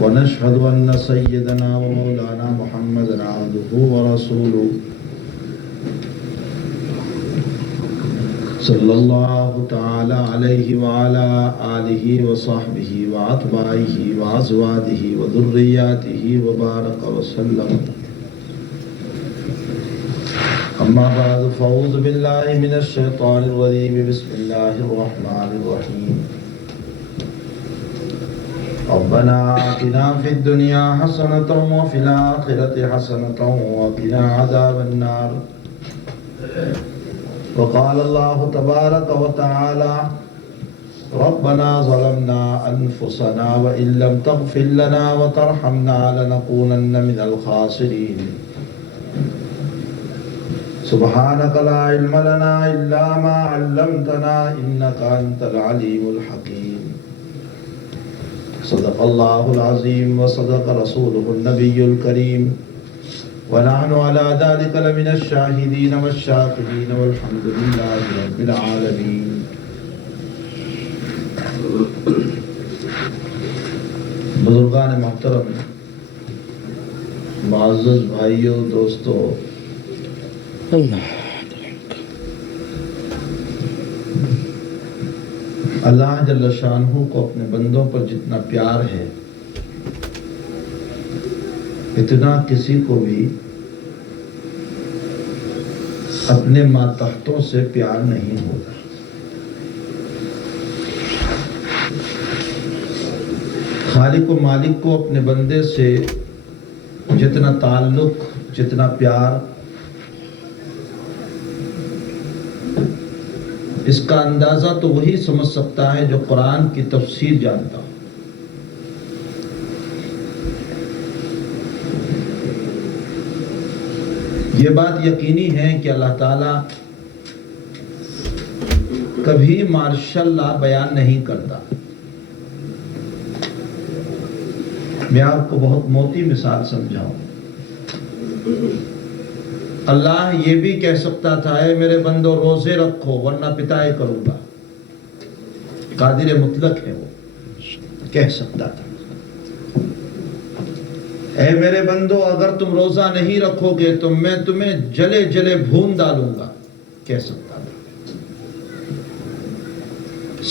ونشهد أن سيدنا ومولانا محمدا عبده ورسوله صلى الله تعالى عليه وعلى آله وصحبه وأتباعه وأزواجه وذرياته وبارك وسلم. أما بعد فأعوذ بالله من الشيطان الرجيم. بسم الله الرحمن الرحيم. ربنا آتنا في الدنيا حسنة وفي الآخرة حسنة وقنا عذاب النار. وقال الله تبارك وتعالى ربنا ظلمنا أنفسنا وإن لم تغفر لنا وترحمنا لنكونن من الخاسرين. سبحانك لا علم لنا إلا ما علمتنا إنك أنت العليم الحكيم. صدق الله العظيم وصدق رسوله النبي الكريم ونحن على ذلك لمن الشاهدين والشاكرين والحمد لله رب العالمين. بزرگان محترم، معزز بھائیوں، دوستوں، اللہ جل شانہ کو اپنے بندوں پر جتنا پیار ہے اتنا کسی کو بھی اپنے ماتحتوں سے پیار نہیں ہوتا. خالق و مالک کو اپنے بندے سے جتنا تعلق، جتنا پیار، اس کا اندازہ تو وہی سمجھ سکتا ہے جو قرآن کی تفسیر جانتا ہو. یہ بات یقینی ہے کہ اللہ تعالیٰ کبھی ماشاء اللہ بیان نہیں کرتا. میں آپ کو بہت موٹی مثال سمجھاؤں. اللہ یہ بھی کہہ سکتا تھا اے میرے بندو روزے رکھو ورنہ پٹائی کروں گا. قادر مطلق ہے، وہ کہہ سکتا تھا اے میرے بندو اگر تم روزہ نہیں رکھو گے تو میں تمہیں جلے جلے بھون ڈالوں گا، کہہ سکتا تھا.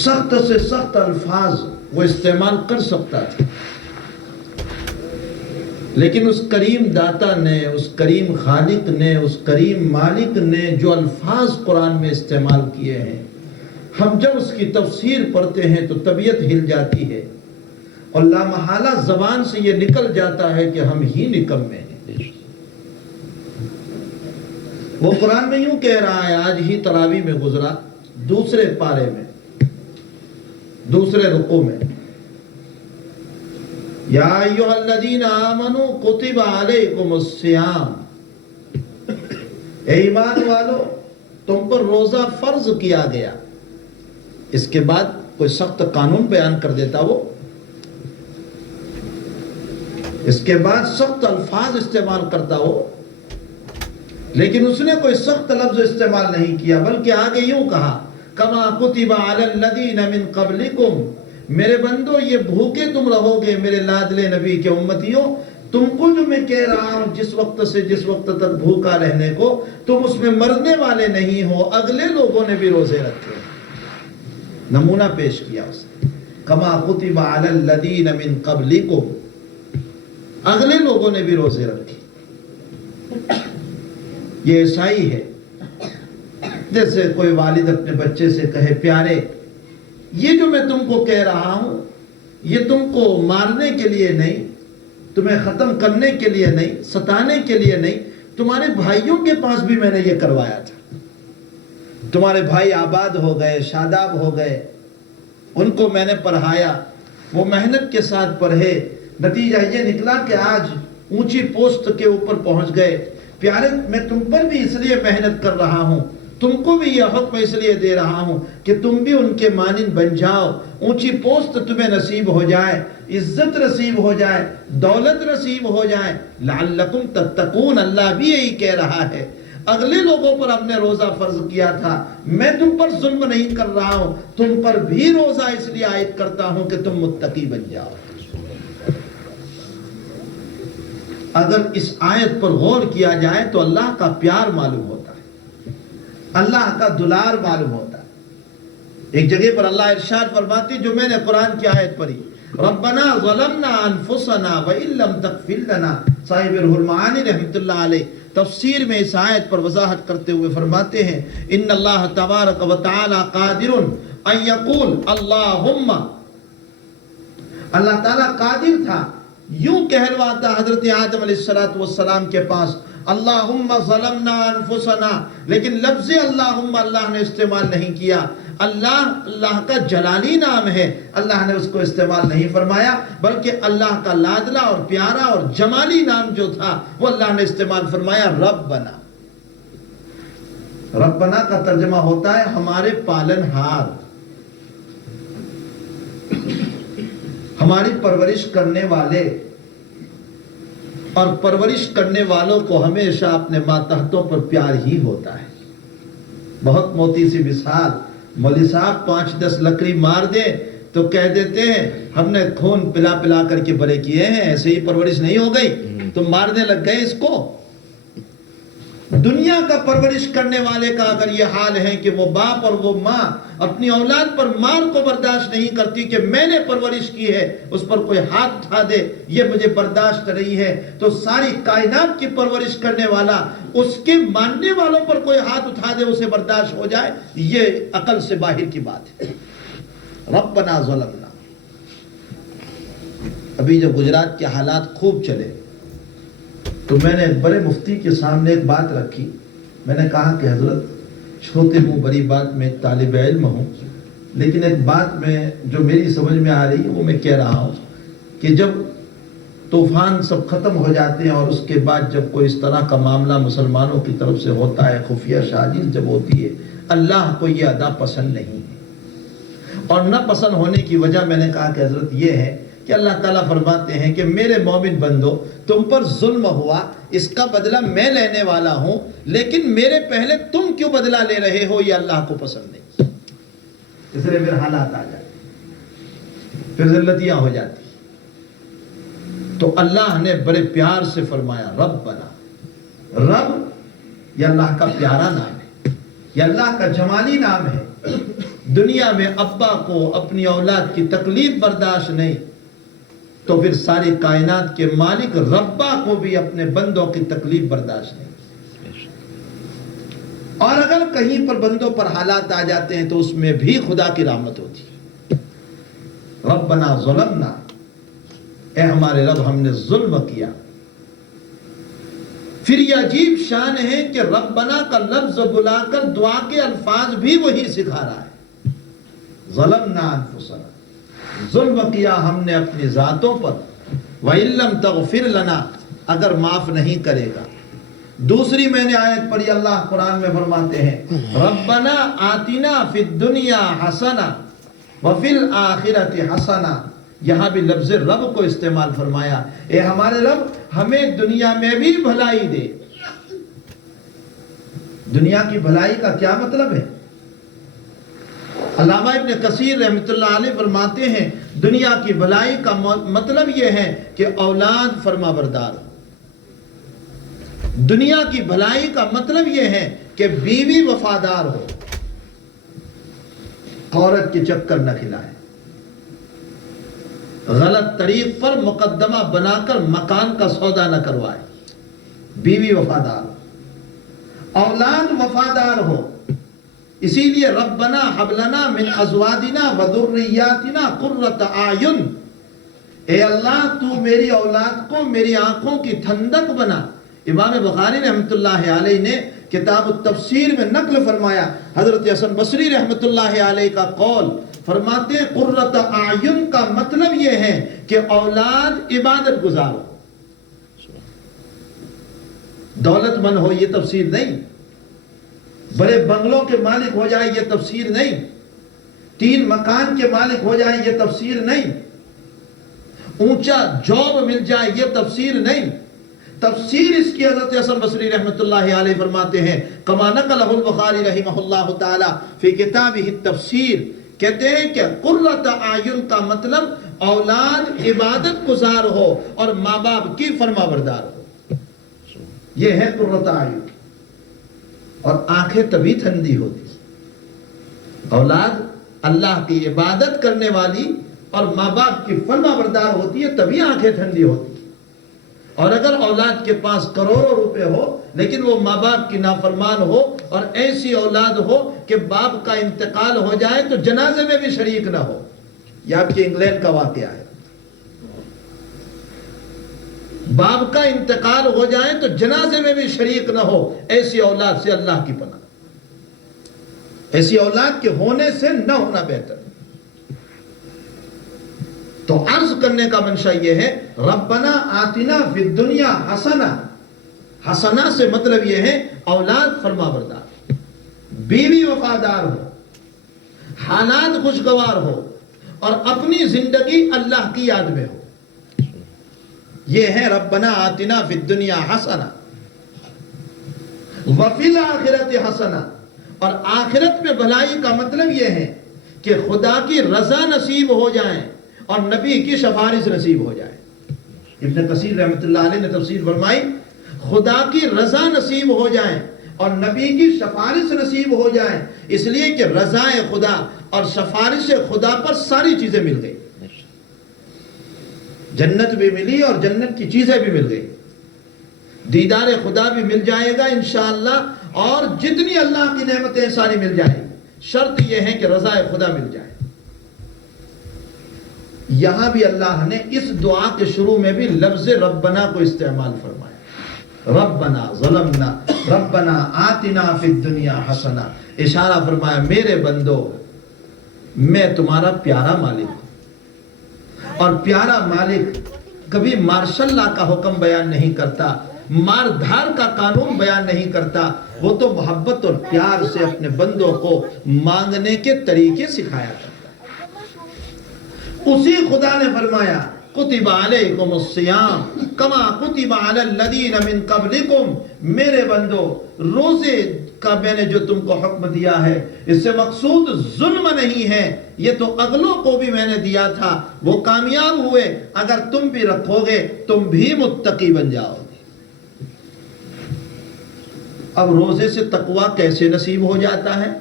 سخت سے سخت الفاظ وہ استعمال کر سکتا تھا، لیکن اس کریم داتا نے، اس کریم خالق نے، اس کریم مالک نے جو الفاظ قرآن میں استعمال کیے ہیں، ہم جب اس کی تفسیر پڑھتے ہیں تو طبیعت ہل جاتی ہے اور لامحالہ زبان سے یہ نکل جاتا ہے کہ ہم ہی نکمے ہیں. وہ قرآن میں یوں کہہ رہا ہے، آج ہی تراویح میں گزرا، دوسرے پارے میں، دوسرے رکوع میں، یا ایھا الذین آمنوا کتب علیکم الصیام، اے ایمان والو تم پر روزہ فرض کیا گیا. اس کے بعد کوئی سخت قانون بیان کر دیتا وہ، اس کے بعد سخت الفاظ استعمال کرتا ہو، لیکن اس نے کوئی سخت لفظ استعمال نہیں کیا، بلکہ آگے یوں کہا کما کتب علی الذین من قبلکم، میرے بندو یہ بھوکے تم رہو گے میرے لادلے نبی کے امتیوں. تم کو جو میں کہہ رہا ہوں جس وقت سے جس وقت تک بھوکا رہنے کو، تم اس میں مرنے والے نہیں ہو. اگلے لوگوں نے بھی روزے رکھے، نمونہ پیش کیا اس نے، کما کتب علی الذین من قبلکم، اگلے لوگوں نے بھی روزے رکھے. یہ عیسائی ہے. جیسے کوئی والد اپنے بچے سے کہے پیارے یہ جو میں تم کو کہہ رہا ہوں یہ تم کو مارنے کے لیے نہیں، تمہیں ختم کرنے کے لیے نہیں، ستانے کے لیے نہیں، تمہارے بھائیوں کے پاس بھی میں نے یہ کروایا تھا. تمہارے بھائی آباد ہو گئے، شاداب ہو گئے، ان کو میں نے پڑھایا، وہ محنت کے ساتھ پڑھے، نتیجہ یہ نکلا کہ آج اونچی پوسٹ کے اوپر پہنچ گئے. پیارے میں تم پر بھی اس لیے محنت کر رہا ہوں، تم کو بھی یہ حکم اس لیے دے رہا ہوں کہ تم بھی ان کے مانند بن جاؤ، اونچی پوسٹ تمہیں نصیب ہو جائے، عزت نصیب ہو جائے، دولت نصیب ہو جائے، لعلکم تتقون. اللہ بھی یہی کہہ رہا ہے. اگلے لوگوں پر ہم نے روزہ فرض کیا تھا، میں تم پر ظلم نہیں کر رہا ہوں، تم پر بھی روزہ اس لیے عائد کرتا ہوں کہ تم متقی بن جاؤ. اگر اس آیت پر غور کیا جائے تو اللہ کا پیار معلوم ہوتا ہے، اللہ کا دلار معلوم ہوتا ہے۔ ایک جگہ پر اللہ ارشاد فرماتے، جو میں نے قرآن کی آیت پڑھی، ربنا ظلمنا انفسنا وان لم تغفر لنا، صاحب روح المعانی رحمۃ اللہ علیہ تفسیر میں اس آیت پر وضاحت کرتے ہوئے فرماتے ہیں، ان اللہ تبارک و تعالی قادر ان یقول اللہم، اللہ تعالیٰ قادر تھا یوں کہلواتا حضرت آدم علیہ السلام کے پاس اللہم ظلمنا انفسنا، لیکن لفظ اللہم اللہ نے استعمال نہیں کیا۔ اللہ کا جلالی نام ہے، اللہ نے اس کو استعمال نہیں فرمایا، بلکہ اللہ کا لادلا اور پیارا اور جمالی نام جو تھا وہ اللہ نے استعمال فرمایا، ربنا۔ ربنا کا ترجمہ ہوتا ہے ہمارے پالن ہار، ہماری پرورش کرنے والے، اور پرورش کرنے والوں کو ہمیشہ اپنے ماتحتوں پر پیار ہی ہوتا ہے۔ بہت موٹی سی مثال، مولوی صاحب 5-10 لکڑی مار دے تو کہہ دیتے ہیں ہم نے خون پلا پلا کر کے بڑے کیے ہیں، ایسے ہی پرورش نہیں ہو گئی تو مارنے لگ گئے اس کو۔ دنیا کا پرورش کرنے والے کا اگر یہ حال ہے کہ وہ باپ اور وہ ماں اپنی اولاد پر مار کو برداشت نہیں کرتی کہ میں نے پرورش کی ہے، اس پر کوئی ہاتھ اٹھا دے یہ مجھے برداشت نہیں ہے، تو ساری کائنات کی پرورش کرنے والا اس کے ماننے والوں پر کوئی ہاتھ اٹھا دے اسے برداشت ہو جائے، یہ عقل سے باہر کی بات ہے۔ ربنا ظلمنا، ابھی جب گجرات کے حالات خوب چلے تو میں نے ایک بڑے مفتی کے سامنے ایک بات رکھی، میں نے کہا کہ حضرت چھوٹے ہوں بڑی بات میں طالب علم ہوں، لیکن ایک بات میں جو میری سمجھ میں آ رہی ہے وہ میں کہہ رہا ہوں کہ جب طوفان سب ختم ہو جاتے ہیں اور اس کے بعد جب کوئی اس طرح کا معاملہ مسلمانوں کی طرف سے ہوتا ہے، خفیہ سازش جب ہوتی ہے، اللہ کو یہ ادا پسند نہیں ہے، اور نہ پسند ہونے کی وجہ میں نے کہا کہ حضرت یہ ہے کہ اللہ تعالیٰ فرماتے ہیں کہ میرے مومن بندو تم پر ظلم ہوا، اس کا بدلہ میں لینے والا ہوں، لیکن میرے پہلے تم کیوں بدلہ لے رہے ہو، یہ اللہ کو پسند نہیں، اس لیے پھر حالات آ جاتے، پھر ذلتیاں ہو جاتی۔ تو اللہ نے بڑے پیار سے فرمایا ربنا، رب یہ اللہ کا پیارا نام ہے، یہ اللہ کا جمالی نام ہے۔ دنیا میں ابا کو اپنی اولاد کی تکلیف برداشت نہیں، تو پھر ساری کائنات کے مالک ربا کو بھی اپنے بندوں کی تکلیف برداشت نہیں۔ اور اگر کہیں پر بندوں پر حالات آ جاتے ہیں تو اس میں بھی خدا کی رحمت ہوتی ہے۔ ربنا ظلمنا، اے ہمارے رب ہم نے ظلم کیا۔ پھر یہ عجیب شان ہے کہ ربنا کا لفظ بلا کر دعا کے الفاظ بھی وہی سکھا رہا ہے۔ ظلمنا انفسنا، ظلم کیا ہم نے اپنی ذاتوں پر، وَإِن لَّمْ تَغْفِرْ لَنَا، اگر معاف نہیں کرے گا۔ دوسری میں نے آیت پڑھی، اللہ قرآن میں فرماتے ہیں ربنا آتنا فی الدنیا حسنہ وفی الآخرۃ حسنہ، یہاں بھی لفظ رب کو استعمال فرمایا، اے ہمارے رب ہمیں دنیا میں بھی بھلائی دے۔ دنیا کی بھلائی کا کیا مطلب ہے؟ علامہ ابن کثیر رحمۃ اللہ علیہ فرماتے ہیں دنیا کی بھلائی کا مطلب یہ ہے کہ اولاد فرما بردار ہو۔ دنیا کی بھلائی کا مطلب یہ ہے کہ بیوی وفادار ہو، عورت کے چکر نہ کھلائے، غلط طریق پر مقدمہ بنا کر مکان کا سودا نہ کروائے، بیوی وفادار ہو، اولاد وفادار ہو۔ اسی لیے ربنا حب لنا من ازواجنا وذریاتنا قرۃ اعین، اے اللہ تو میری اولاد کو میری آنکھوں کی ٹھنڈک بنا۔ امام بخاری رحمۃ اللہ علیہ نے کتاب التفسیر میں نقل فرمایا، حضرت حسن بصری رحمۃ اللہ علیہ کا قول، فرماتے قرۃ اعین کا مطلب یہ ہے کہ اولاد عبادت گزار ہو، دولت مند ہو، یہ تفسیر نہیں، بڑے بنگلوں کے مالک ہو جائے یہ تفسیر نہیں، 3 مکان کے مالک ہو جائے یہ تفسیر نہیں، اونچا جاب مل جائے یہ تفسیر نہیں۔ تفسیر اس کی حضرت حسن بصری رحمۃ اللہ علیہ فرماتے ہیں کما نقلہ البخاری رحمہ اللہ تعالی فی کتابہ التفسیر، کہتے ہیں کہ قرۃ اعین کا مطلب اولاد عبادت گزار ہو اور ماں باپ کی فرما بردار ہو۔ یہ ہے قرۃ اعین. اور آنکھیں تبھی ٹھنڈی ہوتی اولاد اللہ کی عبادت کرنے والی اور ماں باپ کی فرما بردار ہوتی ہے تبھی آنکھیں ٹھنڈی ہوتی. اور اگر اولاد کے پاس کروڑوں روپے ہو لیکن وہ ماں باپ کی نافرمان ہو اور ایسی اولاد ہو کہ باپ کا انتقال ہو جائے تو جنازے میں بھی شریک نہ ہو. یہ آپ کے انگلینڈ کا واقعہ ہے. باپ کا انتقال ہو جائے تو جنازے میں بھی شریک نہ ہو. ایسی اولاد سے اللہ کی پناہ. ایسی اولاد کے ہونے سے نہ ہونا بہتر. تو عرض کرنے کا منشا یہ ہے ربنا آتنا فی الدنیا حسنہ. حسنہ سے مطلب یہ ہے اولاد فرما بردار، بیوی وفادار ہو، حالات خوشگوار ہو اور اپنی زندگی اللہ کی یاد میں ہو. یہ ہے ربنا آتنا فی الدنیا حسنہ وفی الآخرۃ حسنہ. اور آخرت میں بھلائی کا مطلب یہ ہے کہ خدا کی رضا نصیب ہو جائیں اور نبی کی سفارش نصیب ہو جائے. ابن کثیر رحمۃ اللہ علیہ نے تفسیر فرمائی خدا کی رضا نصیب ہو جائیں اور نبی کی سفارش نصیب ہو جائیں، اس لیے کہ رضا خدا اور سفارش خدا پر ساری چیزیں مل گئی. جنت بھی ملی اور جنت کی چیزیں بھی مل گئی. دیدار خدا بھی مل جائے گا انشاءاللہ اور جتنی اللہ کی نعمتیں ساری مل جائیں گی. شرط یہ ہے کہ رضا خدا مل جائے. یہاں بھی اللہ نے اس دعا کے شروع میں بھی لفظ ربنا کو استعمال فرمایا. ربنا ظلمنا ربنا آتنا فی الدنیا حسنہ. اشارہ فرمایا میرے بندو میں تمہارا پیارا مالک ہوں. اور پیارا مالک کبھی مارشل لا کا حکم بیان نہیں کرتا، مار دھار کا قانون بیان نہیں کرتا. وہ تو محبت اور پیار سے اپنے بندوں کو مانگنے کے طریقے سکھایا کرتا. اسی خدا نے فرمایا کتب علیکم الصیام کما کتب علی الذین من قبلکم. میرے بندو روزے کا میں نے جو تم کو حکم دیا ہے اس سے مقصود ظلم نہیں ہے، یہ تو اگلوں کو بھی میں نے دیا تھا، وہ کامیاب ہوئے. اگر تم بھی رکھو گے تم بھی متقی بن جاؤ گے. اب روزے سے تقوی کیسے نصیب ہو جاتا ہے؟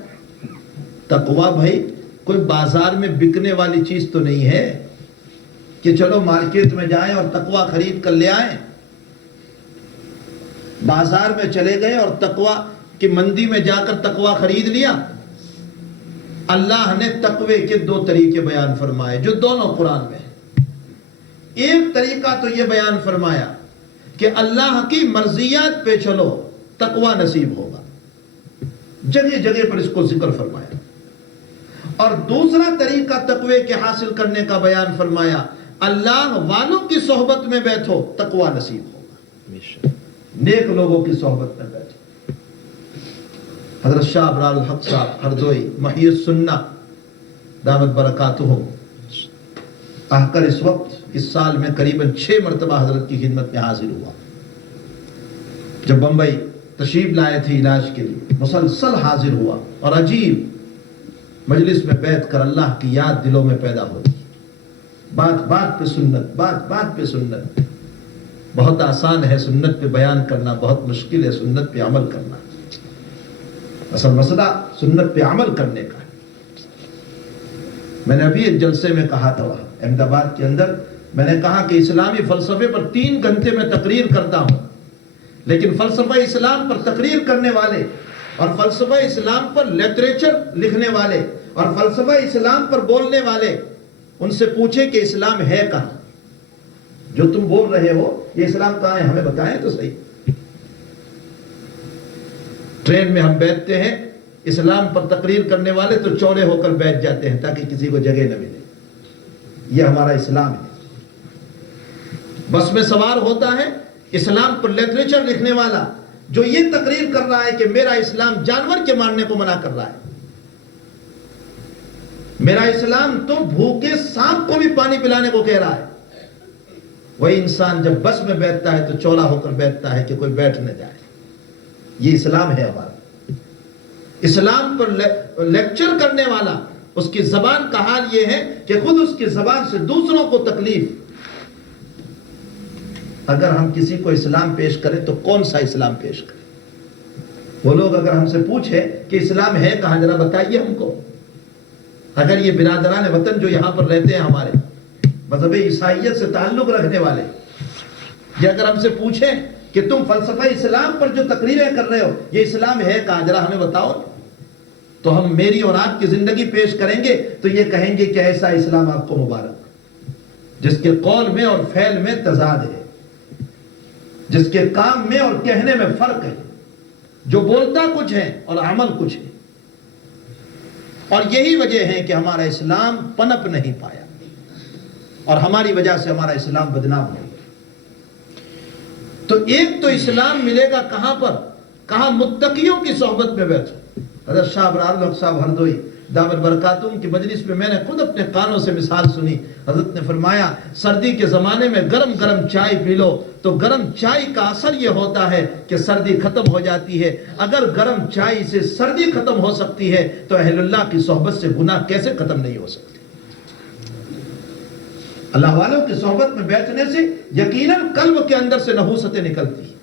تقوی بھائی کوئی بازار میں بکنے والی چیز تو نہیں ہے کہ چلو مارکیٹ میں جائیں اور تقوی خرید کر لے آئیں. بازار میں چلے گئے اور تقوی کی منڈی میں جا کر تقوی خرید لیا. اللہ نے تقوی کے دو طریقے بیان فرمائے جو دونوں قرآن میں ہیں. ایک طریقہ تو یہ بیان فرمایا کہ اللہ کی مرضیات پہ چلو تقوی نصیب ہوگا، جگہ جگہ پر اس کو ذکر فرمایا. اور دوسرا طریقہ تقوی کے حاصل کرنے کا بیان فرمایا اللہ والوں کی صحبت میں بیٹھو تقوی نصیب ہوگا. نیک لوگوں کی صحبت میں بیٹھو. حضرت شاہ ابرار الحق صاحب ہردوئی محی السنہ دامت برکاتہم احکر اس وقت اس سال میں قریباً 6 مرتبہ حضرت کی خدمت میں حاضر ہوا. جب بمبئی تشریف لائے تھے علاج کے لیے مسلسل حاضر ہوا اور عجیب مجلس میں بیٹھ کر اللہ کی یاد دلوں میں پیدا ہوتی. بات بات پہ سنت، بات بات پہ سنت. بہت آسان ہے سنت پہ بیان کرنا، بہت مشکل ہے سنت پہ عمل کرنا. اصل مسئلہ سنت پہ عمل کرنے کا ہے. میں نے ابھی ایک جلسے میں کہا تھا وہاں احمد آباد کے اندر، میں نے کہا کہ اسلامی فلسفے پر 3 گھنٹے میں تقریر کرتا ہوں، لیکن فلسفہ اسلام پر تقریر کرنے والے اور فلسفہ اسلام پر لٹریچر لکھنے والے اور فلسفہ اسلام پر بولنے والے ان سے پوچھے کہ اسلام ہے کہاں؟ جو تم بول رہے ہو یہ اسلام کہاں ہے ہمیں بتائیں تو صحیح. ٹرین میں ہم بیٹھتے ہیں، اسلام پر تقریر کرنے والے تو چوڑے ہو کر بیٹھ جاتے ہیں تاکہ کسی کو جگہ نہ ملے. یہ ہمارا اسلام ہے. بس میں سوار ہوتا ہے اسلام پر لٹریچر لکھنے والا جو یہ تقریر کر رہا ہے کہ میرا اسلام جانور کے مارنے کو منع کر رہا ہے. میرا اسلام تو بھوکے سانپ کو بھی پانی پلانے کو کہہ رہا ہے. وہی انسان جب بس میں بیٹھتا ہے تو چوڑا ہو کر بیٹھتا ہے کہ کوئی بیٹھ نہ جائے. یہ اسلام ہے ہمارا. اسلام پر لیکچر کرنے والا اس کی زبان کا حال یہ ہے کہ خود اس کی زبان سے دوسروں کو تکلیف. اگر ہم کسی کو اسلام پیش کریں تو کون سا اسلام پیش کریں؟ وہ لوگ اگر ہم سے پوچھیں کہ اسلام ہے کہاں، ذرا بتائیے ہم کو. اگر یہ برادران وطن جو یہاں پر رہتے ہیں ہمارے مذہب عیسائیت سے تعلق رکھنے والے، یہ اگر ہم سے پوچھیں کہ تم فلسفہ اسلام پر جو تقریریں کر رہے ہو یہ اسلام ہے کہاں، ذرا ہمیں بتاؤ، تو ہم میری اور آپ کی زندگی پیش کریں گے تو یہ کہیں گے کہ ایسا اسلام آپ کو مبارک، جس کے قول میں اور فعل میں تضاد ہے، جس کے کام میں اور کہنے میں فرق ہے، جو بولتا کچھ ہے اور عمل کچھ ہے. اور یہی وجہ ہے کہ ہمارا اسلام پنپ نہیں پایا اور ہماری وجہ سے ہمارا اسلام بدنام ہو گیا. تو ایک تو اسلام ملے گا کہاں پر؟ کہاں؟ متقیوں کی صحبت میں بیٹھو. حضرت شاہ ابرار الحق صاحب ہردوئی دامت برکاتہم کی مجلس میں میں نے خود اپنے کانوں سے مثال سنی. حضرت نے فرمایا سردی کے زمانے میں گرم گرم چائے پی لو تو گرم چائے کا اثر یہ ہوتا ہے کہ سردی ختم ہو جاتی ہے. اگر گرم چائے سے سردی ختم ہو سکتی ہے تو اہل اللہ کی صحبت سے گناہ کیسے ختم نہیں ہو سکتے؟ اللہ والوں کی صحبت میں بیٹھنے سے یقیناً قلب کے اندر سے نحوستیں نکلتی ہیں،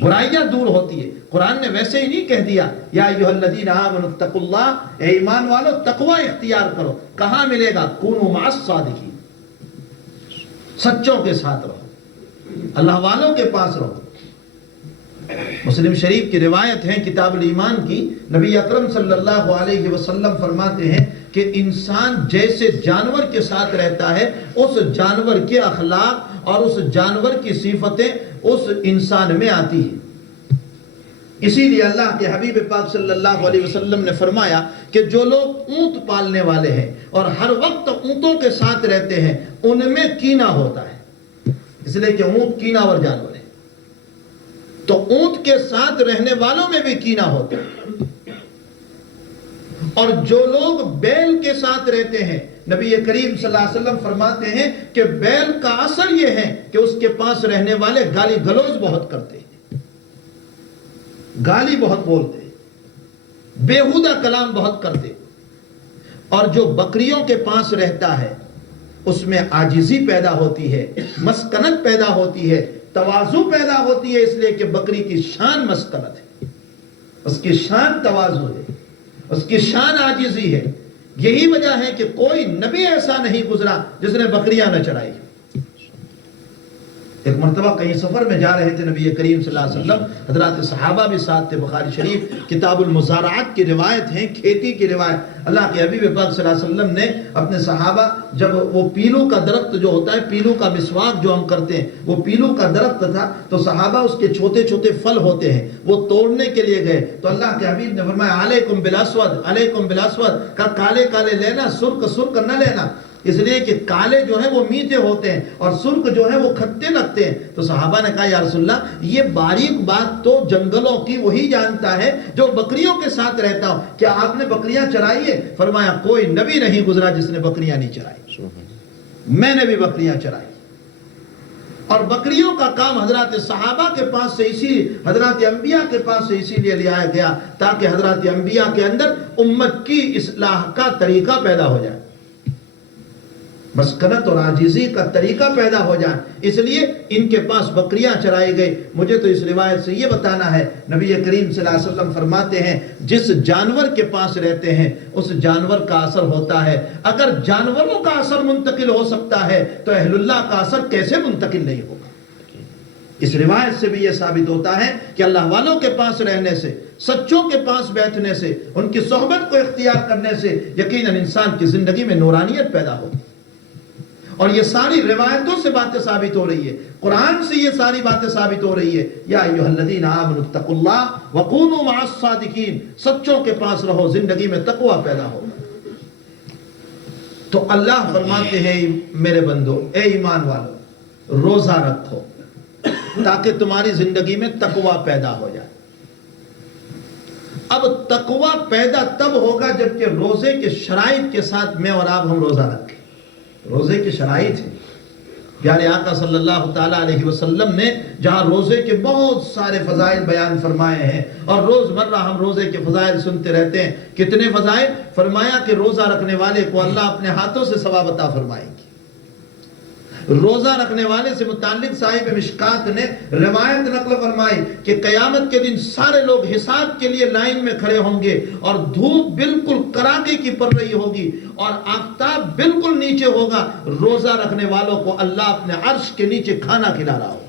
برائیاں دور ہوتی ہے. قرآن نے ویسے ہی نہیں کہہ دیا یا ایھا الذین آمنوا اتقوا اللہ، اے ایمان والو تقوی اختیار کرو. کہاں ملے گا؟ کونوا مع الصادقین، سچوں کے ساتھ رہو، اللہ والوں کے پاس رہو. مسلم شریف کی روایت ہے کتاب الایمان کی، نبی اکرم صلی اللہ علیہ وسلم فرماتے ہیں کہ انسان جیسے جانور کے ساتھ رہتا ہے اس جانور کے اخلاق اور اس جانور کی صفتیں اس انسان میں آتی ہیں. اسی لیے اللہ کے حبیب پاک صلی اللہ علیہ وسلم نے فرمایا کہ جو لوگ اونٹ پالنے والے ہیں اور ہر وقت اونٹوں کے ساتھ رہتے ہیں ان میں کینہ ہوتا ہے، اس لیے کہ اونٹ کینہور جانور ہے، تو اونٹ کے ساتھ رہنے والوں میں بھی کینہ ہوتا ہے. اور جو لوگ بیل کے ساتھ رہتے ہیں، نبی کریم صلی اللہ علیہ وسلم فرماتے ہیں کہ بیل کا اثر یہ ہے کہ اس کے پاس رہنے والے گالی گلوز بہت کرتے ہیں، گالی بہت بولتے ہیں، بیہودہ کلام بہت کرتے. اور جو بکریوں کے پاس رہتا ہے اس میں عاجزی پیدا ہوتی ہے، مسکنت پیدا ہوتی ہے، تواضع پیدا ہوتی ہے، اس لیے کہ بکری کی شان مسکنت ہے، اس کی شان تواضع ہے، اس کی شان عاجزی ہے. یہی وجہ ہے کہ کوئی نبی ایسا نہیں گزرا جس نے بکریاں نہ چرائی. ایک مرتبہ کہیں سفر میں جا رہے تھے نبی کریم صلی اللہ علیہ وسلم، حضرات صحابہ بھی ساتھ تھے. بخاری شریف کتاب المزارعات کی روایت ہے، کھیتی کی روایت. اللہ کے حبیب پاک صلی اللہ علیہ وسلم نے اپنے صحابہ، جب وہ پیلو کا درخت جو ہوتا ہے، پیلو کا مسواک جو ہم کرتے ہیں، وہ پیلو کا درخت تھا، تو صحابہ اس کے چھوٹے چھوٹے پھل ہوتے ہیں وہ توڑنے کے لیے گئے تو اللہ کے حبیب نے فرمایا علیکم بالاسود، علیکم بالاسود، کا کالے کالے لینا، سرخ سرخ نہ لینا، اس لیے کہ کالے جو ہیں وہ میٹھے ہوتے ہیں اور سرخ جو ہے وہ کھٹے لگتے ہیں. تو صحابہ نے کہا یا رسول اللہ یہ باریک بات تو جنگلوں کی وہی جانتا ہے جو بکریوں کے ساتھ رہتا ہو، کیا آپ نے بکریاں چرائی ہے؟ فرمایا کوئی نبی نہیں گزرا جس نے بکریاں نہیں چرائی، میں نے بھی بکریاں چرائی. اور بکریوں کا کام حضرات صحابہ کے پاس سے حضرات انبیاء کے پاس سے اسی لیے لیا گیا تاکہ حضرات انبیاء کے اندر امت کی اصلاح کا طریقہ پیدا ہو جائے، مسکنت اور عاجزی کا طریقہ پیدا ہو جائے. اس لیے ان کے پاس بکریاں چرائی گئی. مجھے تو اس روایت سے یہ بتانا ہے، نبی کریم صلی اللہ علیہ وسلم فرماتے ہیں جس جانور کے پاس رہتے ہیں اس جانور کا اثر ہوتا ہے. اگر جانوروں کا اثر منتقل ہو سکتا ہے تو اہل اللہ کا اثر کیسے منتقل نہیں ہوگا؟ اس روایت سے بھی یہ ثابت ہوتا ہے کہ اللہ والوں کے پاس رہنے سے، سچوں کے پاس بیٹھنے سے، ان کی صحبت کو اختیار کرنے سے یقیناً انسان کی زندگی میں نورانیت پیدا ہوگی. اور یہ ساری روایتوں سے باتیں ثابت ہو رہی ہے، قرآن سے یہ ساری باتیں ثابت ہو رہی ہے. یا ایھا الذین آمنوا اتقوا اللہ وکونوا مع الصادقین، سچوں کے پاس رہو، زندگی میں تقوی پیدا ہوگا. تو اللہ فرماتے ہیں میرے بندو، اے ایمان والو، روزہ رکھو تاکہ تمہاری زندگی میں تقوی پیدا ہو جائے. اب تقوی پیدا تب ہوگا جبکہ روزے کے شرائط کے ساتھ میں اور آپ ہم روزہ رکھیں. روزے کی شرائط ہے، پیارے آقا صلی اللہ تعالیٰ علیہ وسلم نے جہاں روزے کے بہت سارے فضائل بیان فرمائے ہیں اور روز مرہ ہم روزے کے فضائل سنتے رہتے ہیں. کتنے فضائل؟ فرمایا کہ روزہ رکھنے والے کو اللہ اپنے ہاتھوں سے ثواب عطا فرمائیں گے. روزہ رکھنے والے سے متعلق صاحب مشکات نے روایت نقل فرمائی کہ قیامت کے دن سارے لوگ حساب کے لیے لائن میں کھڑے ہوں گے اور دھوپ بالکل کڑاکے کی پڑ رہی ہوگی اور آفتاب بالکل نیچے ہوگا. روزہ رکھنے والوں کو اللہ اپنے عرش کے نیچے کھانا کھلا رہا ہوگا.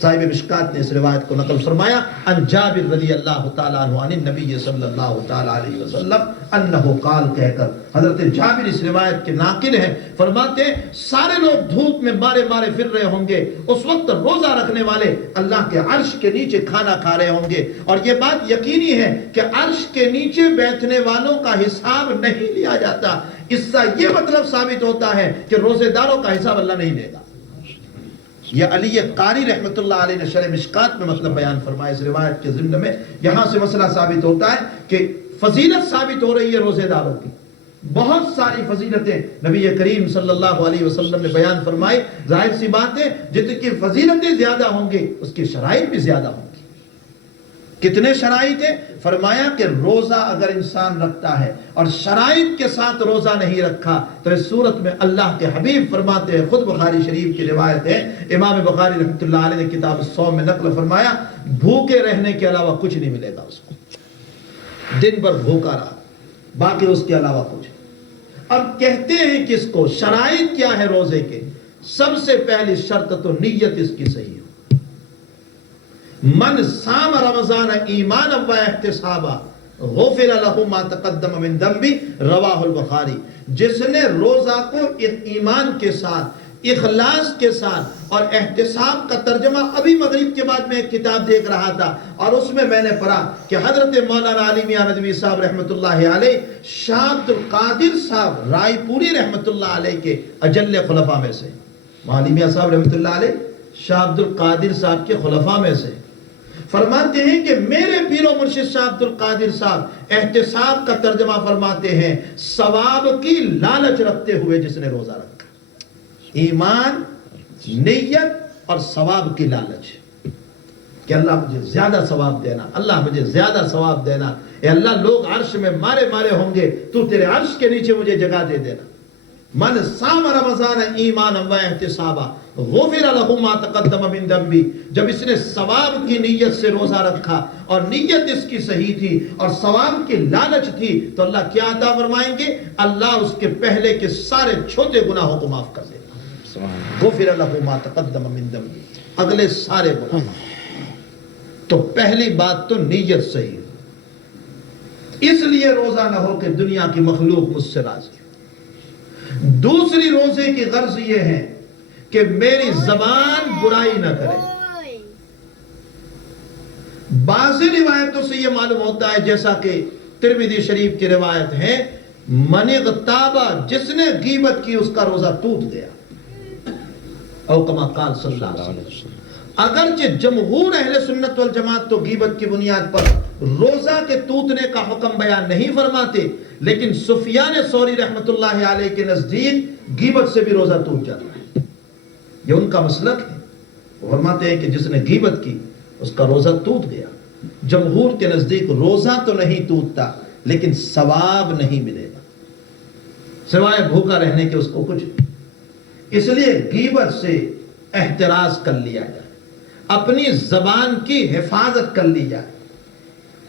صاحب مشکات نے اس روایت کو نقل فرمایا ان جابر رضی اللہ تعالیٰ عنہ عن النبی صلی اللہ تعالیٰ علیہ وسلم انہو قال کہہ کر حضرت جابر اس روایت کے ناقل ہیں. فرماتے ہیں سارے لوگ دھوپ میں مارے مارے پھر رہے ہوں گے. اس وقت روزہ رکھنے والے اللہ کے عرش کے نیچے کھانا کھا رہے ہوں گے. اور یہ بات یقینی ہے کہ عرش کے نیچے بیٹھنے والوں کا حساب نہیں لیا جاتا. اس سے یہ مطلب ثابت ہوتا ہے کہ روزے داروں کا حساب اللہ نہیں لے گا. یہ علی قاری رحمت اللہ علیہ نے شرح مشکات میں مطلب بیان فرمایا اس روایت کے ضمن میں. یہاں سے مسئلہ ثابت ہوتا ہے کہ فضیلت ثابت ہو رہی ہے روزے داروں کی. بہت ساری فضیلتیں نبی کریم صلی اللہ علیہ وسلم نے بیان فرمائی. ظاہر سی بات ہے جتنی کی فضیلتیں زیادہ ہوں گے اس کی شرائط بھی زیادہ ہوں گی. کتنے شرائط ہیں؟ فرمایا کہ روزہ اگر انسان رکھتا ہے اور شرائط کے ساتھ روزہ نہیں رکھا تو اس صورت میں اللہ کے حبیب فرماتے ہیں, خود بخاری شریف کی روایت ہے, امام بخاری رحمۃ اللہ علیہ نے کتاب الصوم میں نقل فرمایا بھوکے رہنے کے علاوہ کچھ نہیں ملے گا اس کو. دن بھر بھوکا رہا باقی اس کے علاوہ کچھ. اب کہتے ہیں کہ اس کو شرائط کیا ہے روزے کے؟ سب سے پہلی شرط تو نیت اس کی صحیح ہو. من صام رمضان ایمانا و احتسابا غفر له ما تقدم من ذنبی رواہ البخاری. جس نے روزہ کو ایمان کے ساتھ اخلاص کے ساتھ اور احتساب کا ترجمہ ابھی مغرب کے بعد میں ایک کتاب دیکھ رہا تھا اور اس میں میں نے پڑھا کہ حضرت مولانا علی میاں ندوی صاحب رحمت اللہ علیہ شاہ عبد القادر صاحب رائے پوری رحمت اللہ علیہ کے اجل خلفاء میں سے, علی میاں صاحب رحمت اللہ علیہ شاہ عبد القادر صاحب کے خلفاء میں سے, فرماتے ہیں کہ میرے پیر و مرشد شاہ عبد القادر صاحب احتساب کا ترجمہ فرماتے ہیں ثواب کی لالچ رکھتے ہوئے جس نے روزہ رکھا. ایمان, نیت اور ثواب کی لالچ کہ اللہ مجھے زیادہ ثواب دینا, اللہ مجھے زیادہ ثواب دینا, اے اللہ لوگ عرش میں مارے مارے ہوں گے تو تیرے عرش کے نیچے مجھے جگہ دے دینا. من صام رمضان ایمانا و احتسابا غفر له ما تقدم من ذنبی. جب اس نے ثواب کی نیت سے روزہ رکھا اور نیت اس کی صحیح تھی اور ثواب کی لالچ تھی تو اللہ کیا عطا فرمائیں گے؟ اللہ اس کے پہلے کے سارے چھوٹے گناہوں کو معاف کر دے گا. غفر له ما تقدم من ذنبی, اگلے سارے گناہ. تو پہلی بات تو نیت صحیح. اس لیے روزہ نہ ہو کہ دنیا کی مخلوق مجھ سے راضی. دوسری روزے کی غرض یہ ہے کہ میری زبان برائی نہ کرے. بعض روایتوں سے یہ معلوم ہوتا ہے جیسا کہ ترمذی شریف کی روایت ہے من اغتابا, جس نے غیبت کی اس کا روزہ ٹوٹ گیا. او کما قال صلی اللہ علیہ وسلم. اگرچہ جمہور اہل سنت والجماعت تو غیبت کی بنیاد پر روزہ کے ٹوٹنے کا حکم بیان نہیں فرماتے, لیکن سفیان ثوری رحمت اللہ علیہ کے نزدیک غیبت سے بھی روزہ ٹوٹ جاتا ہے. یہ ان کا مسلک ہے. وہ فرماتے ہیں کہ جس نے غیبت کی اس کا روزہ ٹوٹ گیا. جمہور کے نزدیک روزہ تو نہیں ٹوٹتا لیکن ثواب نہیں ملے گا سوائے بھوکا رہنے کے اس کو کچھ. اس لیے غیبت سے احتراز کر لیا جائے, اپنی زبان کی حفاظت کر لی جائے.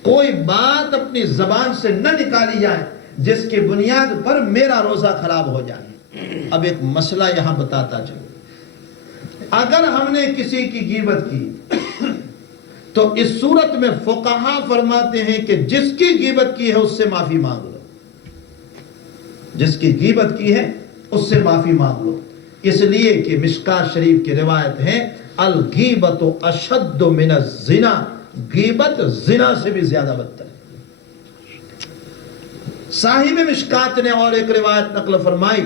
کوئی بات اپنی زبان سے نہ نکالی جائے جس کی بنیاد پر میرا روزہ خراب ہو جائے. اب ایک مسئلہ یہاں بتاتا چلو, اگر ہم نے کسی کی غیبت کی تو اس صورت میں فقہا فرماتے ہیں کہ جس کی غیبت کی ہے اس سے معافی مانگ لو. جس کی غیبت کی ہے اس سے معافی مانگ لو. اس لیے کہ مشکات شریف کی روایت ہے الغیبت اشد من الزنا, غیبت زنا سے بھی زیادہ بدتر ہے. صاحب مشکات نے اور ایک روایت نقل فرمائی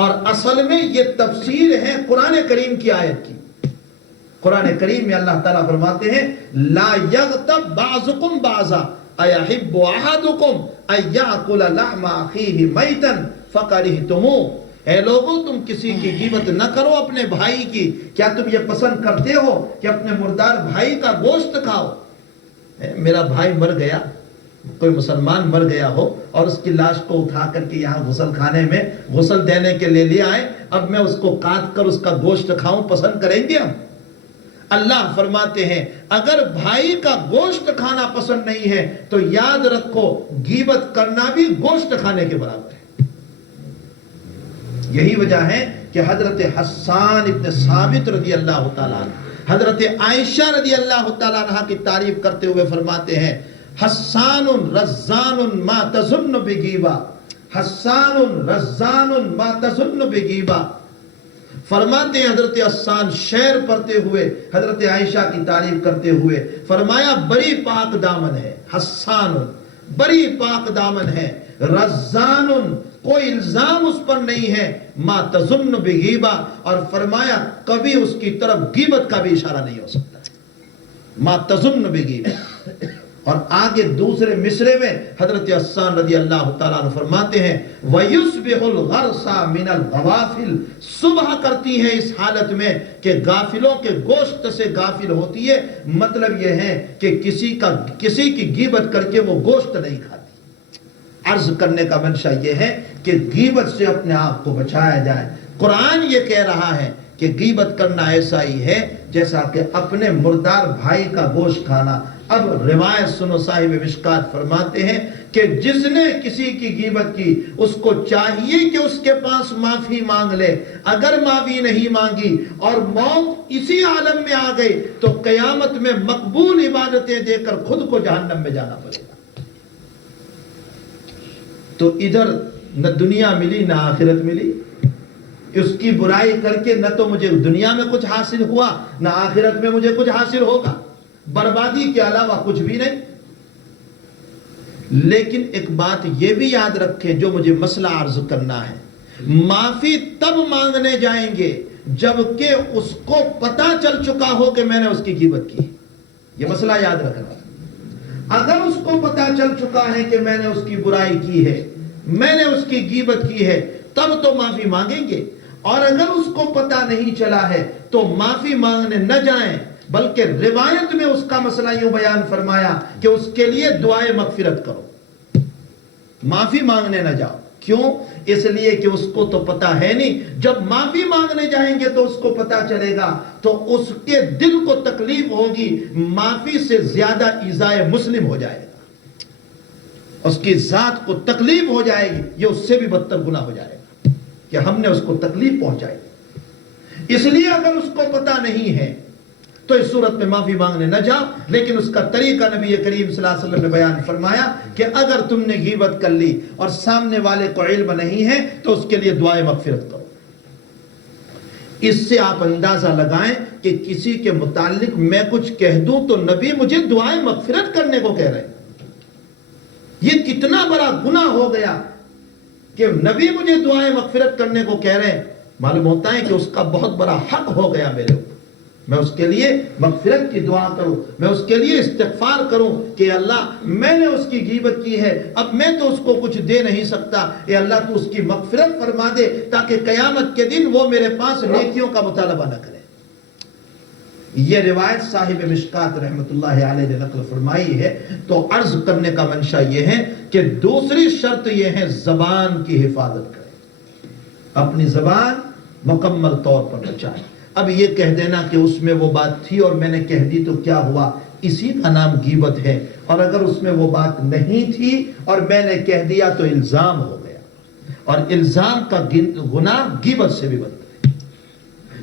اور اصل میں یہ تفسیر ہے قرآن کریم کی آیت کی. قرآن کریم میں اللہ تعالیٰ فرماتے ہیں لا یغتب بعضکم بعضا ایحب احدکم ان یاکل لحم اخیہ میتا فکرہتموہ. اے لوگوں تم کسی کی غیبت نہ کرو اپنے بھائی کی. کیا تم یہ پسند کرتے ہو کہ اپنے مردار بھائی کا گوشت کھاؤ؟ میرا بھائی مر گیا کوئی مسلمان مر گیا ہو اور اس کی لاش کو اٹھا کر کے یہاں غسل خانے میں غسل دینے کے لیے لے آئے، اب میں اس کو کاٹ کر اس کا گوشت کھاؤں، پسند کریں گے ہم؟ اللہ فرماتے ہیں اگر بھائی کا گوشت کھانا پسند نہیں ہے تو یاد رکھو غیبت کرنا بھی گوشت کھانے کے برابر ہے۔ یہی وجہ ہے کہ حضرت حسان ابن ثابت رضی اللہ تعالیٰ عنہ حضرت عائشہ رضی اللہ تعالیٰ عنہ کی تعریف کرتے ہوئے فرماتے ہیں حسان رزان ما تظن بغیبہ، حسان رزان ما تظن بغیبہ۔ فرماتے ہیں حضرت حسان شعر پڑھتے ہوئے حضرت عائشہ کی تعریف کرتے ہوئے فرمایا بڑی پاک دامن ہے، حسان بڑی پاک دامن ہے، رزان کوئی الزام اس پر نہیں ہے، ما تظن بغیبہ، اور فرمایا کبھی اس کی طرف غیبت کا بھی اشارہ نہیں ہو سکتا، ما تظن بغیبہ۔ اور آگے دوسرے مصرے میں حضرت حسان رضی اللہ تعالیٰ عنہ فرماتے ہیں وَيُصْبِحُ الْغَرْسَ مِنَ الْغَوَافِلِ، صبح کرتی ہے اس حالت میں کہ غافلوں کے گوشت سے غافل ہوتی ہے، مطلب یہ ہے کہ کسی کی غیبت کر کے وہ گوشت نہیں کھاتی۔ عرض کرنے کا منشا یہ ہے کہ غیبت سے اپنے آپ کو بچایا جائے۔ قرآن یہ کہہ رہا ہے کہ غیبت کرنا ایسا ہی ہے جیسا کہ اپنے مردار بھائی کا گوشت کھانا۔ اب روایت سنو، صاحب مشکات فرماتے ہیں کہ جس نے کسی کی غیبت کی اس کو چاہیے کہ اس کے پاس معافی مانگ لے، اگر معافی نہیں مانگی اور موت اسی عالم میں آ گئی تو قیامت میں مقبول عبادتیں دے کر خود کو جہنم میں جانا پڑے گا۔ تو ادھر نہ دنیا ملی نہ آخرت ملی، اس کی برائی کر کے نہ تو مجھے دنیا میں کچھ حاصل ہوا نہ آخرت میں مجھے کچھ حاصل ہوگا، بربادی کے علاوہ کچھ بھی نہیں۔ لیکن ایک بات یہ بھی یاد رکھیں جو مجھے مسئلہ عرض کرنا ہے، معافی تب مانگنے جائیں گے جبکہ اس کو پتا چل چکا ہو کہ میں نے اس کی غیبت کی، یہ مسئلہ یاد رکھنا۔ اگر اس کو پتا چل چکا ہے کہ میں نے اس کی برائی کی ہے، میں نے اس کی غیبت کی ہے، تب تو معافی مانگیں گے، اور اگر اس کو پتا نہیں چلا ہے تو معافی مانگنے نہ جائیں، بلکہ روایت میں اس کا مسئلہ یوں بیان فرمایا کہ اس کے لیے دعائے مغفرت کرو، معافی مانگنے نہ جاؤ۔ کیوں؟ اس لیے کہ اس کو تو پتا ہے نہیں، جب معافی مانگنے جائیں گے تو اس کو پتا چلے گا تو اس کے دل کو تکلیف ہوگی، معافی سے زیادہ ایذائے مسلم ہو جائے گا، اس کی ذات کو تکلیف ہو جائے گی، یہ اس سے بھی بدتر گناہ ہو جائے گا کہ ہم نے اس کو تکلیف پہنچائی۔ اس لیے اگر اس کو پتا نہیں ہے تو اس صورت میں معافی مانگنے نہ جاؤ، لیکن اس کا طریقہ نبی کریم صلی اللہ علیہ وسلم نے بیان فرمایا کہ اگر تم نے غیبت کر لی اور سامنے والے کو علم نہیں ہے تو اس کے لیے دعائے مغفرت کرو۔ اس سے آپ اندازہ لگائیں کہ کسی کے متعلق میں کچھ کہہ دوں تو نبی مجھے دعائے مغفرت کرنے کو کہہ رہے ہیں، یہ کتنا بڑا گناہ ہو گیا کہ نبی مجھے دعائے مغفرت کرنے کو کہہ رہے ہیں۔ معلوم ہوتا ہے کہ اس کا بہت بڑا حق ہو گیا میرے اوپر، میں اس کے لیے مغفرت کی دعا کروں، میں اس کے لیے استغفار کروں کہ اللہ میں نے اس کی غیبت کی ہے، اب میں تو اس کو کچھ دے نہیں سکتا، اے اللہ تو اس کی مغفرت فرما دے تاکہ قیامت کے دن وہ میرے پاس نیکیوں کا مطالبہ نہ کرے۔ یہ روایت صاحب مشکات رحمت اللہ علیہ نے نقل فرمائی ہے۔ تو عرض کرنے کا منشا یہ ہے کہ دوسری شرط یہ ہے زبان کی حفاظت کریں، اپنی زبان مکمل طور پر بچائیں۔ اب یہ کہہ دینا کہ اس میں وہ بات تھی اور میں نے کہہ دی تو کیا ہوا، اسی کا نام غیبت ہے، اور اگر اس میں وہ بات نہیں تھی اور میں نے کہہ دیا تو الزام ہو گیا، اور الزام کا گناہ غیبت سے بھی بدتر ہے۔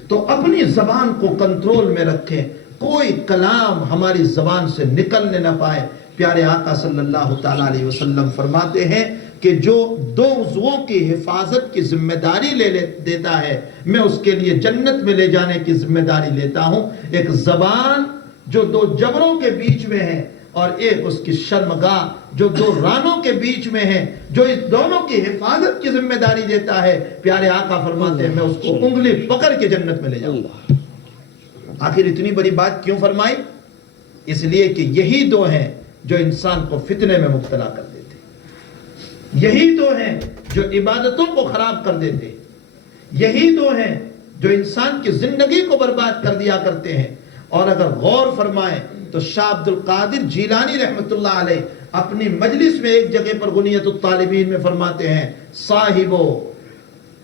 تو اپنی زبان کو کنٹرول میں رکھیں، کوئی کلام ہماری زبان سے نکلنے نہ پائے۔ پیارے آقا صلی اللہ تعالیٰ علیہ وسلم فرماتے ہیں کہ جو دو عضووں کی حفاظت کی ذمہ داری لے دیتا ہے میں اس کے لیے جنت میں لے جانے کی ذمہ داری لیتا ہوں۔ ایک زبان جو دو جبروں کے بیچ میں ہے، اور ایک اس کی شرمگاہ جو دو رانوں کے بیچ میں ہے، جو اس دونوں کی حفاظت کی ذمہ داری دیتا ہے، پیارے آقا فرماتے ہیں میں اس کو انگلی پکڑ کے جنت میں لے جاؤں گا۔ آخر اتنی بڑی بات کیوں فرمائی؟ اس لیے کہ یہی دو ہیں جو انسان کو فتنے میں مبتلا کر دیتے، یہی دو ہیں جو عبادتوں کو خراب کر دیتے، یہی دو ہیں جو انسان کی زندگی کو برباد کر دیا کرتے ہیں۔ اور اگر غور فرمائیں تو شاہ عبد القادر جیلانی رحمت اللہ علیہ اپنی مجلس میں ایک جگہ پر غنیت الطالبین میں فرماتے ہیں صاحبو،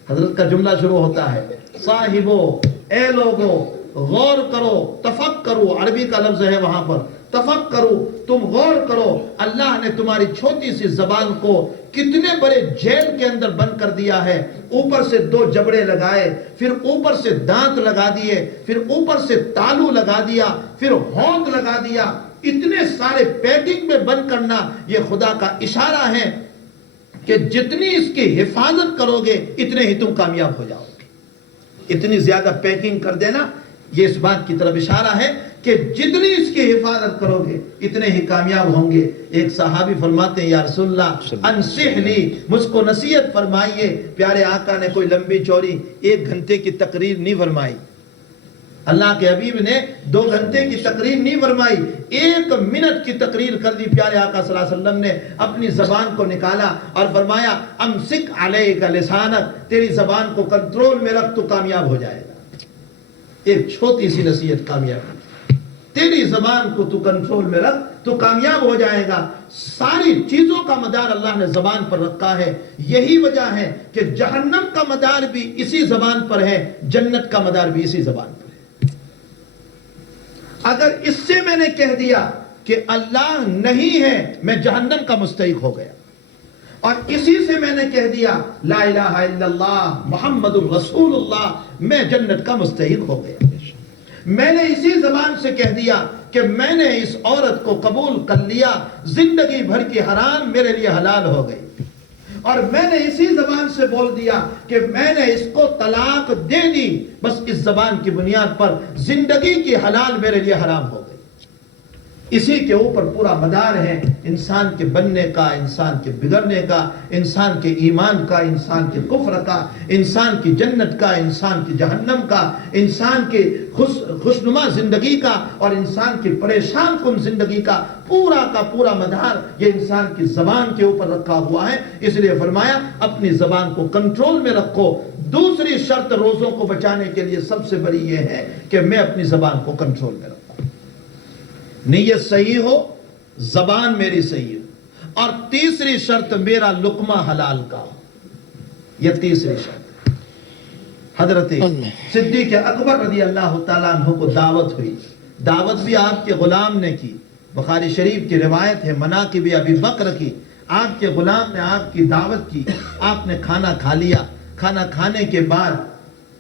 حضرت کا جملہ شروع ہوتا ہے صاحبو، اے لوگو غور کرو، تفکرو عربی کا لفظ ہے وہاں پر، تفکرو تم غور کرو، اللہ نے تمہاری چھوٹی سی زبان کو کتنے بڑے جیل کے اندر بند کر دیا ہے، اوپر سے 2 جبڑے لگائے، پھر اوپر سے دانت لگا دیے، پھر اوپر سے تالو لگا دیا، پھر ہونٹ لگا دیا، اتنے سارے پیکنگ میں بند کرنا، یہ خدا کا اشارہ ہے کہ جتنی اس کی حفاظت کرو گے اتنے ہی تم کامیاب ہو جاؤ گے۔ اتنی زیادہ پیکنگ کر دینا یہ اس بات کی طرف اشارہ ہے کہ جتنی اس کی حفاظت کرو گے اتنے ہی کامیاب ہوں گے۔ ایک صحابی فرماتے ہیں یا رسول اللہ انصح لی، مجھ کو نصیحت فرمائیے۔ پیارے آقا نے کوئی لمبی چوڑی 1 گھنٹے کی تقریر نہیں فرمائی، اللہ کے حبیب نے 2 گھنٹے کی تقریر نہیں فرمائی، 1 منٹ کی تقریر کر دی۔ پیارے آقا صلی اللہ علیہ وسلم نے اپنی زبان کو نکالا اور فرمایا امسک علیک لسانک، تیری زبان کو کنٹرول میں رکھ تو کامیاب ہو جائے گا۔ ایک چھوٹی سی نصیحت کامیاب، تیری زبان کو تو کنٹرول میں رکھ تو کامیاب ہو جائے گا۔ ساری چیزوں کا مدار اللہ نے زبان پر رکھا ہے، یہی وجہ ہے کہ جہنم کا مدار بھی اسی زبان پر ہے، جنت کا مدار بھی اسی زبان پر ہے۔ اگر اس سے میں نے کہہ دیا کہ اللہ نہیں ہے، میں جہنم کا مستحق ہو گیا، اور اسی سے میں نے کہہ دیا لا الہ الا اللہ محمد الرسول اللہ، میں جنت کا مستحق ہو گیا۔ میں نے اسی زبان سے کہہ دیا کہ میں نے اس عورت کو قبول کر لیا، زندگی بھر کی حرام میرے لیے حلال ہو گئی، اور میں نے اسی زبان سے بول دیا کہ میں نے اس کو طلاق دے دی، بس اس زبان کی بنیاد پر زندگی کی حلال میرے لیے حرام ہو گئی۔ اسی کے اوپر پورا مدار ہے انسان کے بننے کا، انسان کے بگڑنے کا، انسان کے ایمان کا، انسان کے کفر کا، انسان کی جنت کا، انسان کی جہنم کا، انسان کی خوشنما زندگی کا اور انسان کی پریشان کن زندگی کا پورا مدار یہ انسان کی زبان کے اوپر رکھا ہوا ہے۔ اس لیے فرمایا اپنی زبان کو کنٹرول میں رکھو۔ دوسری شرط روزوں کو بچانے کے لیے سب سے بڑی یہ ہے کہ میں اپنی زبان کو کنٹرول میں رکھوں، نیت صحیح ہو، زبان میری صحیح ہو، اور تیسری شرط میرا لقمہ حلال کا ہو۔ یہ تیسری شرط۔ حضرت صدیق اکبر رضی اللہ تعالیٰ عنہ کو دعوت ہوئی، دعوت بھی آپ کے غلام نے کی، بخاری شریف کی روایت ہے، مناقب ابی بکر کی، آپ کے غلام نے آپ کی دعوت کی، آپ نے کھانا کھا لیا، کھانا کھانے کے بعد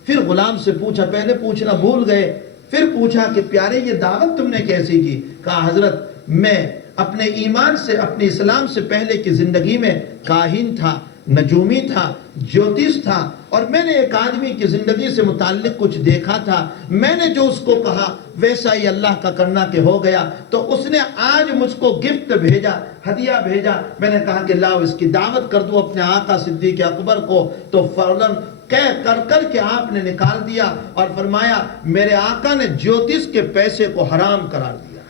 پھر غلام سے پوچھا، پہلے پوچھنا بھول گئے، پھر پوچھا کہ پیارے یہ دعوت تم نے کیسی کی؟ کہا حضرت میں اپنے ایمان سے، اپنے اسلام سے پہلے کی زندگی میں کاہن تھا، نجومی تھا، جوتش تھا، اور میں نے ایک آدمی کی زندگی سے متعلق کچھ دیکھا تھا، میں نے جو اس کو کہا ویسا ہی اللہ کا کرنا کہ ہو گیا، تو اس نے آج مجھ کو گفٹ بھیجا، ہدیہ بھیجا، میں نے کہا کہ لاؤ اس کی دعوت کر دو اپنے آقا صدیق اکبر کو، تو فوراً کر کے آپ نے نکال دیا اور فرمایا میرے آقا نے جوتش کے پیسے کو حرام قرار دیا،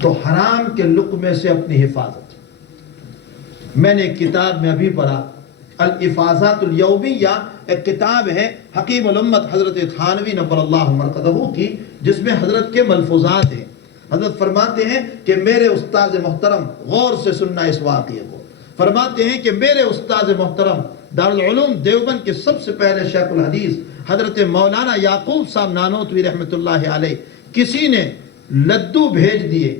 تو حرام کے لقمے سے اپنی حفاظت۔ میں نے ایک کتاب میں ابھی پڑھا الافاظات الیومیہ، ایک کتاب ہے حکیم الامت حضرت تھانوی نبر اللہ مرقدہ کی، جس میں حضرت کے ملفوظات ہیں۔ حضرت فرماتے ہیں کہ میرے استاد محترم، غور سے سننا اس واقعے کو، فرماتے ہیں کہ میرے استاد محترم دارالعلوم دیوبند کے سب سے پہلے شیخ الحدیث حضرت مولانا یعقوب صاحب نانوتوی رحمۃ اللہ علیہ، کسی نے لڈو بھیج دیے،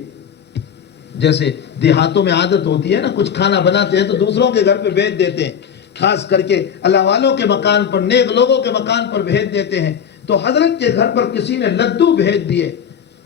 جیسے دیہاتوں میں عادت ہوتی ہے نا، کچھ کھانا بناتے ہیں تو دوسروں کے گھر پہ بھیج دیتے ہیں، خاص کر کے اللہ والوں کے مکان پر، نیک لوگوں کے مکان پر بھیج دیتے ہیں، تو حضرت کے گھر پر کسی نے لڈو بھیج دیے۔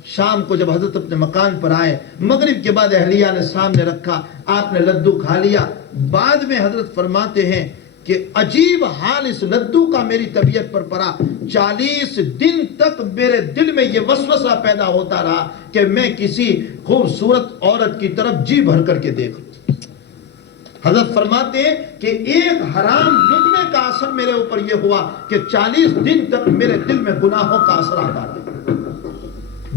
شام کو جب حضرت اپنے مکان پر آئے، مغرب کے بعد اہلیہ نے سامنے رکھا، آپ نے لڈو کھا لیا، بعد میں حضرت فرماتے ہیں کہ عجیب حال اس لڈو کا میری طبیعت پر پڑا، 40 دن تک میرے دل میں یہ وسوسہ پیدا ہوتا رہا کہ میں کسی خوبصورت عورت کی طرف جی بھر کر کے دیکھ لوں۔ حضرت فرماتے ہیں کہ ایک حرام لقمے کا اثر میرے اوپر یہ ہوا کہ 40 دن تک میرے دل میں گناہوں کا اثر آتا رہا،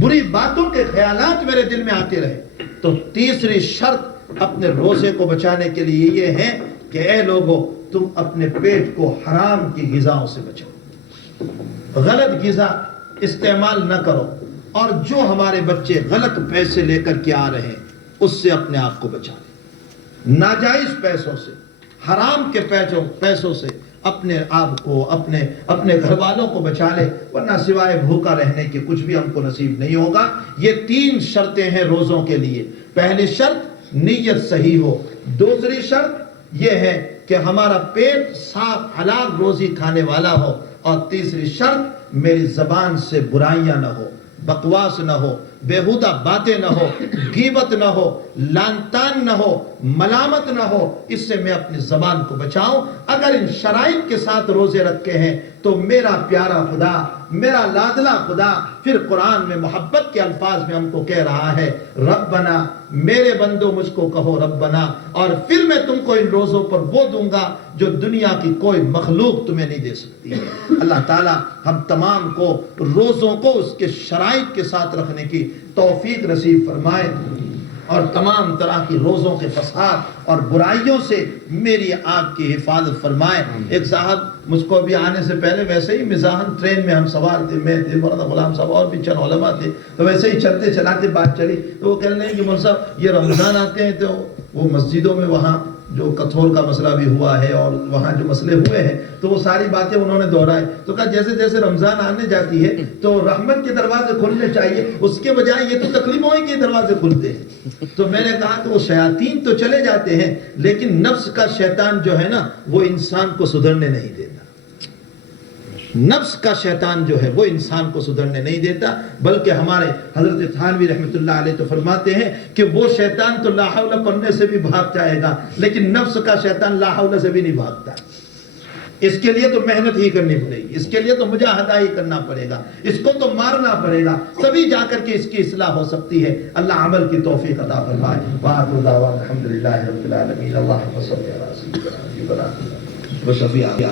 بری باتوں کے خیالات میرے دل میں آتے رہے۔ تو تیسری شرط اپنے روزے کو بچانے کے لیے یہ ہے کہ اے لوگوں، تم اپنے پیٹ کو حرام کی غذاؤں سے بچاؤ، غلط غذا استعمال نہ کرو، اور جو ہمارے بچے غلط پیسے لے کر کے آ رہے ہیں اس سے اپنے آپ کو بچا لے، ناجائز پیسوں سے، حرام کے پیسوں سے اپنے آپ کو اپنے گھر والوں کو بچا لے، ورنہ سوائے بھوکا رہنے کے کچھ بھی ہم کو نصیب نہیں ہوگا۔ یہ 3 شرطیں ہیں روزوں کے لیے۔ پہلی شرط نیت صحیح ہو، دوسری شرط یہ ہے کہ ہمارا پیٹ صاف حلال روزی کھانے والا ہو، اور تیسری شرط میری زبان سے برائیاں نہ ہو، بکواس نہ ہو، بیہودہ باتیں نہ ہو، غیبت نہ ہو، لعن طعن نہ ہو، ملامت نہ ہو، اس سے میں اپنی زبان کو بچاؤں۔ اگر ان شرائط کے ساتھ روزے رکھے ہیں تو میرا پیارا خدا، میرا لاڈلا خدا پھر قرآن میں محبت کے الفاظ میں ہم کو کہہ رہا ہے، ربنا، میرے بندو مجھ کو کہو ربنا، اور پھر میں تم کو ان روزوں پر وہ دوں گا جو دنیا کی کوئی مخلوق تمہیں نہیں دے سکتی ہے۔ اللہ تعالی ہم تمام کو روزوں کو اس کے شرائط کے ساتھ رکھنے کی توفیق نصیب فرمائے، اور تمام طرح کی روزوں کے فساد اور برائیوں سے میری آنکھ کی حفاظت فرمائے۔ ایک صاحب مجھ کو بھی آنے سے پہلے ویسے ہی مزاحن ٹرین میں ہم سوار تھے، میں تھے، مولانا غلام صاحب اور بھی چند علماء تھے، تو ویسے ہی چلتے چلاتے بات چلی تو وہ کہہ رہے ہیں کہ مول صاحب یہ رمضان آتے ہیں تو وہ مسجدوں میں وہاں جو کتھور کا مسئلہ بھی ہوا ہے اور وہاں جو مسئلے ہوئے ہیں تو وہ ساری باتیں انہوں نے دہرائے، تو کہا جیسے جیسے رمضان آنے جاتی ہے تو رحمت کے دروازے کھلنے چاہیے، اس کے بجائے یہ تو تکلیفوں کے دروازے کھلتے ہیں۔ تو میں نے کہا کہ وہ شیاطین تو چلے جاتے ہیں لیکن نفس کا شیطان جو ہے نا وہ انسان کو سدھرنے نہیں دیتا، نفس کا شیطان جو ہے وہ انسان کو سدھرنے نہیں دیتا، بلکہ ہمارے حضرت تھانوی رحمۃ اللہ علیہ تو فرماتے ہیں کہ وہ شیطان تو لا حول پڑھنے سے بھی بھاگ جائے گا لیکن نفس کا شیطان لا حول سے بھی نہیں بھاگتا۔ اس کے لیے تو محنت ہی کرنی پڑے گی، اس کے لیے تو مجاہدہ ہی کرنا پڑے گا، اس کو تو مارنا پڑے گا، تبھی جا کر کے اس کی اصلاح ہو سکتی ہے۔ اللہ عمل کی توفیق عطا فرمائے۔ وآخر دعوانا الحمدللہ رب العالمین۔ اللہم صل علی سیدنا محمد و شفیع